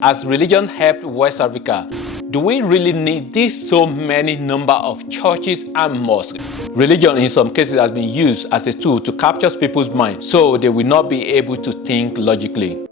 As religion helped West Africa, do we really need this so many number of churches and mosques? Religion in some cases has been used as a tool to capture people's minds so they will not be able to think logically.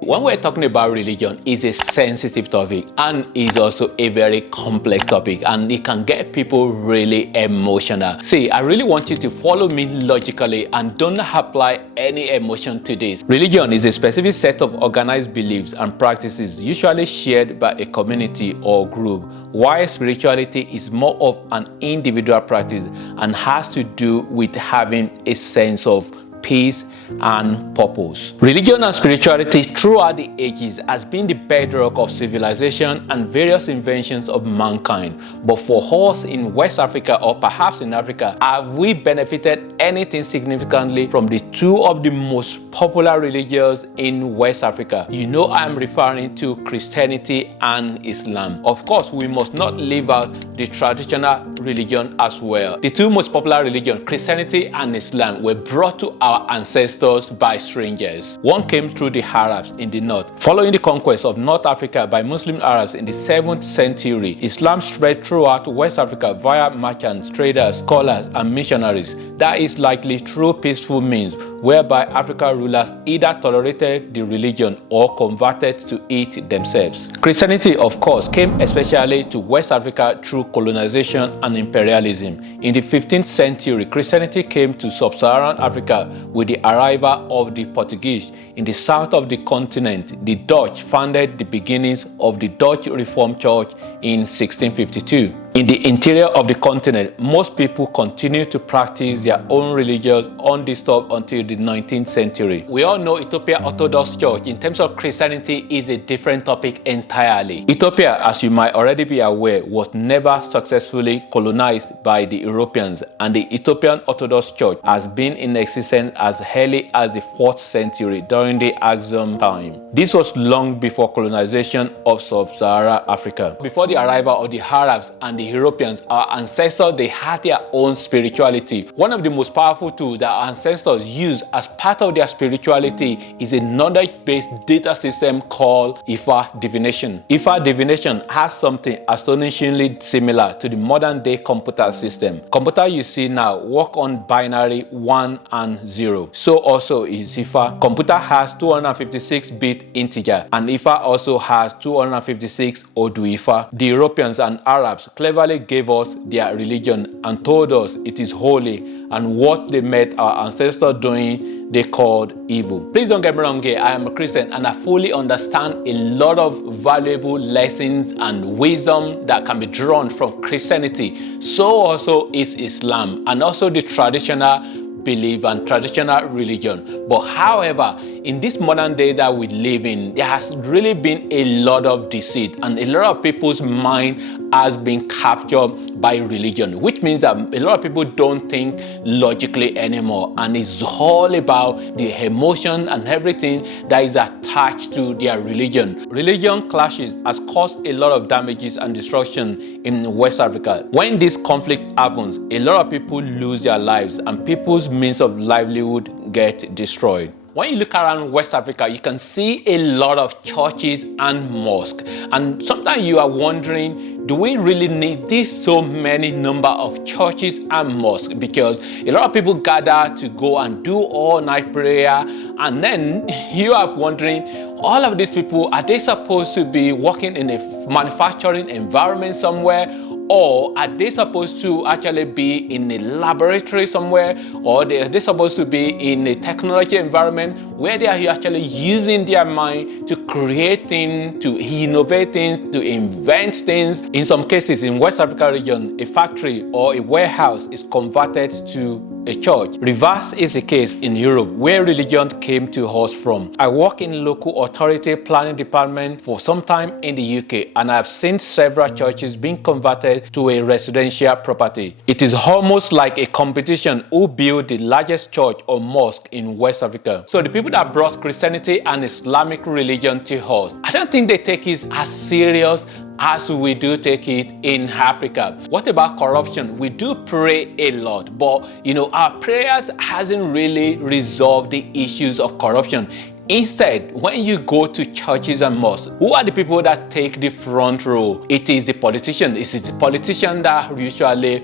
When we're talking about religion, it's a sensitive topic and is also a very complex topic, and it can get people really emotional. See, I really want you to follow me logically and don't apply any emotion to this. Religion is a specific set of organized beliefs and practices usually shared by a community or group, while spirituality is more of an individual practice and has to do with having a sense of peace and purpose. Religion and spirituality throughout the ages has been the bedrock of civilization and various inventions of mankind. But for us in West Africa, or perhaps in Africa, have we benefited anything significantly from the two of the most popular religions in West Africa? You know I'm referring to Christianity and Islam. Of course, we must not leave out the traditional religion as well. The two most popular religions, Christianity and Islam, were brought to our ancestors by strangers. One came through the Arabs in the north. Following the conquest of North Africa by Muslim Arabs in the 7th century, Islam spread throughout West Africa via merchants, traders, scholars, and missionaries. That is likely through peaceful means, whereby African rulers either tolerated the religion or converted to it themselves. Christianity, of course, came especially to West Africa through colonization and imperialism. In the 15th century, Christianity came to sub-Saharan Africa with the arrival of the Portuguese. In the south of the continent, the Dutch founded the beginnings of the Dutch Reformed Church in 1652. In the interior of the continent, most people continued to practice their own religion undisturbed until the 19th century. We all know Ethiopia Orthodox Church in terms of Christianity is a different topic entirely. Ethiopia, as you might already be aware, was never successfully colonized by the Europeans, and the Ethiopian Orthodox Church has been in existence as early as the 4th century during the Axum time. This was long before colonization of sub-Saharan Africa. Before the arrival of the Arabs and the Europeans, our ancestors, they had their own spirituality. One of the most powerful tools that our ancestors used as part of their spirituality is a knowledge-based data system called Ifa divination. Ifa divination has something astonishingly similar to the modern-day computer system. Computer you see now work on binary 1 and 0. So also is Ifa. Computer has 256-bit integer, and Ifa also has 256 Odu Ifa. The Europeans and Arabs cleverly gave us their religion and told us it is holy, and what they met our ancestors doing they called evil. Please don't get me wrong here, I am a Christian and I fully understand a lot of valuable lessons and wisdom that can be drawn from Christianity. So also is Islam and also the traditional belief and traditional religion. But however, in this modern day that we live in, there has really been a lot of deceit, and a lot of people's mind has been captured by religion, which means that a lot of people don't think logically anymore, and it's all about the emotion and everything that is attached to their religion. Religion clashes has caused a lot of damages and destruction in West Africa. When this conflict happens, a lot of people lose their lives and people's means of livelihood get destroyed. When you look around West Africa, you can see a lot of churches and mosques. And sometimes you are wondering, do we really need this so many number of churches and mosques? Because a lot of people gather to go and do all-night prayer. And then you are wondering, all of these people, are they supposed to be working in a manufacturing environment somewhere? Or are they supposed to actually be in a laboratory somewhere? Or are they supposed to be in a technology environment where they are actually using their mind to create things, to innovate things, to invent things? In some cases, in West Africa region, a factory or a warehouse is converted to a church. Reverse is the case in Europe, where religion came to us from. I work in local authority planning department for some time in the UK, and I've seen several churches being converted to a residential property. It is almost like a competition who built the largest church or mosque in West Africa. So the people that brought Christianity and Islamic religion to us, I don't think they take it as serious as we do take it in Africa. What about corruption? We do pray a lot, but our prayers hasn't really resolved the issues of corruption. Instead, when you go to churches and mosques, who are the people that take the front row? It is the politicians. It is the politician that usually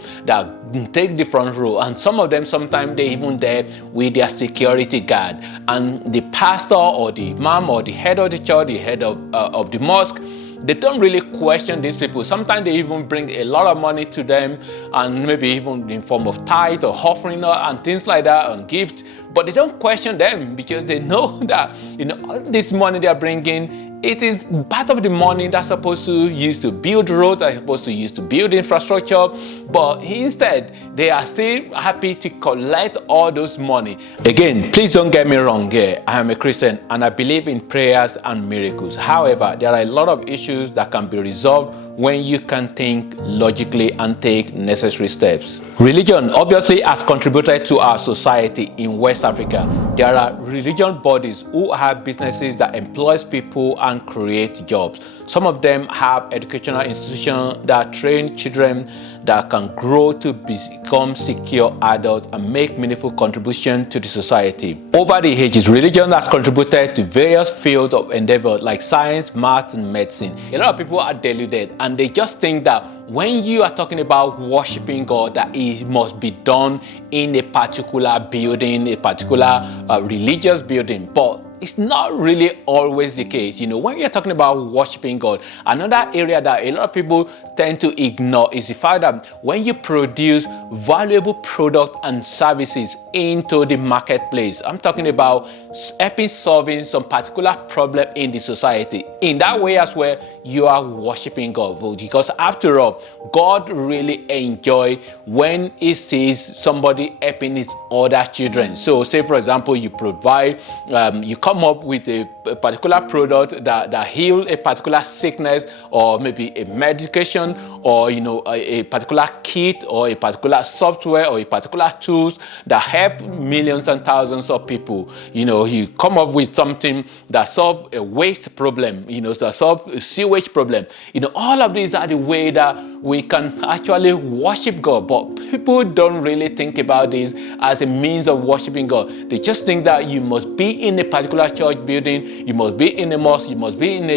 take the front row, and some of them sometimes they even there with their security guard, and the pastor or the imam or the head of the church, the head of the mosque, they don't really question these people. Sometimes they even bring a lot of money to them, and maybe even in form of tithe or offering and things like that, and gift. But they don't question them because they know that all this money they are bringing, it is part of the money that's supposed to use to build roads, that's supposed to use to build infrastructure. But instead, they are still happy to collect all those money. Again, please don't get me wrong here. I am a Christian and I believe in prayers and miracles. However, there are a lot of issues that can be resolved when you can think logically and take necessary steps. Religion obviously has contributed to our society in West Africa. There are religion bodies who have businesses that employs people and create jobs. Some of them have educational institutions that train children that can grow to become secure adults and make meaningful contribution to the society. Over the ages, religion has contributed to various fields of endeavor like science, math, and medicine. A lot of people are deluded and they just think that when you are talking about worshiping God, that it must be done in a particular building, a particular religious building. But it's not really always the case. When you're talking about worshiping God, another area that a lot of people tend to ignore is the fact that when you produce valuable products and services into the marketplace, I'm talking about helping solving some particular problem in the society. In that way as well, you are worshiping God, because after all, God really enjoys when he sees somebody helping his other children. So say for example, you provide, you come up with a particular product that heal a particular sickness, or maybe a medication, or a particular kit, or a particular software, or a particular tools that help millions and thousands of people. You come up with something that solve a waste problem, that solve a sewage problem. All of these are the way that we can actually worship God. But people don't really think about this as a means of worshiping God. They just think that you must be in a particular church building, you must be in a mosque, you must be in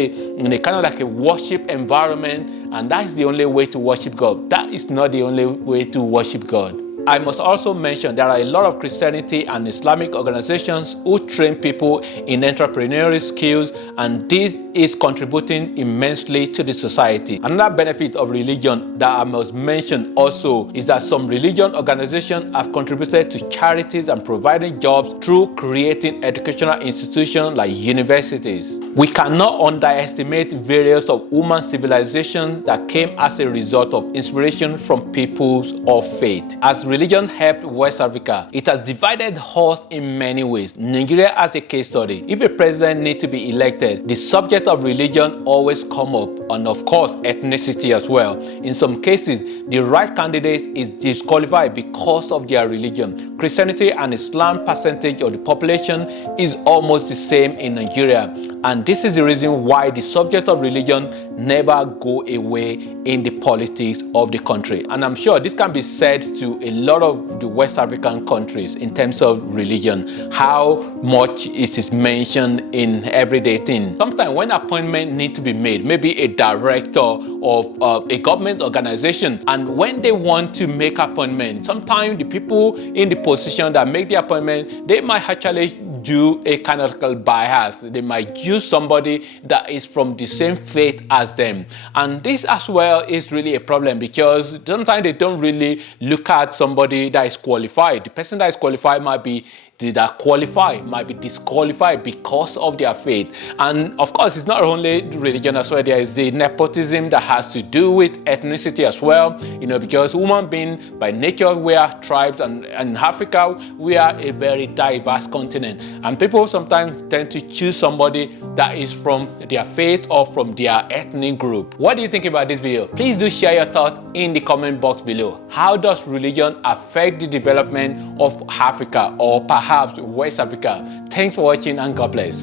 a kind of like a worship environment, and that is the only way to worship God. That is not the only way to worship God. I must also mention there are a lot of Christianity and Islamic organizations who train people in entrepreneurial skills, and this is contributing immensely to the society. Another benefit of religion that I must mention also is that some religion organizations have contributed to charities and providing jobs through creating educational institutions like universities. We cannot underestimate various of human civilizations that came as a result of inspiration from peoples of faith. As religion helped West Africa, it has divided us in many ways. Nigeria as a case study. If a president needs to be elected, the subject of religion always come up, and of course ethnicity as well. In some cases, the right candidate is disqualified because of their religion. Christianity and Islam percentage of the population is almost the same in Nigeria, and this is the reason why the subject of religion never go away in the politics of the country. And I'm sure this can be said to a lot of the West African countries in terms of religion, how much it is mentioned in everyday things. Sometimes when appointment need to be made, maybe a director of a government organization, and when they want to make appointment, sometimes the people in the position that make the appointment, they might actually do a kind of bias. They might use somebody that is from the same faith as them. And this as well is really a problem, because sometimes they don't really look at somebody that is qualified. The person that is qualified might be might be disqualified because of their faith. And of course, it's not only religion as well. There is the nepotism that has to do with ethnicity as well, because human beings by nature, we are tribes, and in Africa we are a very diverse continent, and people sometimes tend to choose somebody that is from their faith or from their ethnic group. What do you think about this video? Please do share your thoughts in the comment box below. How does religion affect the development of Africa, or perhaps West Africa? Thanks for watching, and God bless.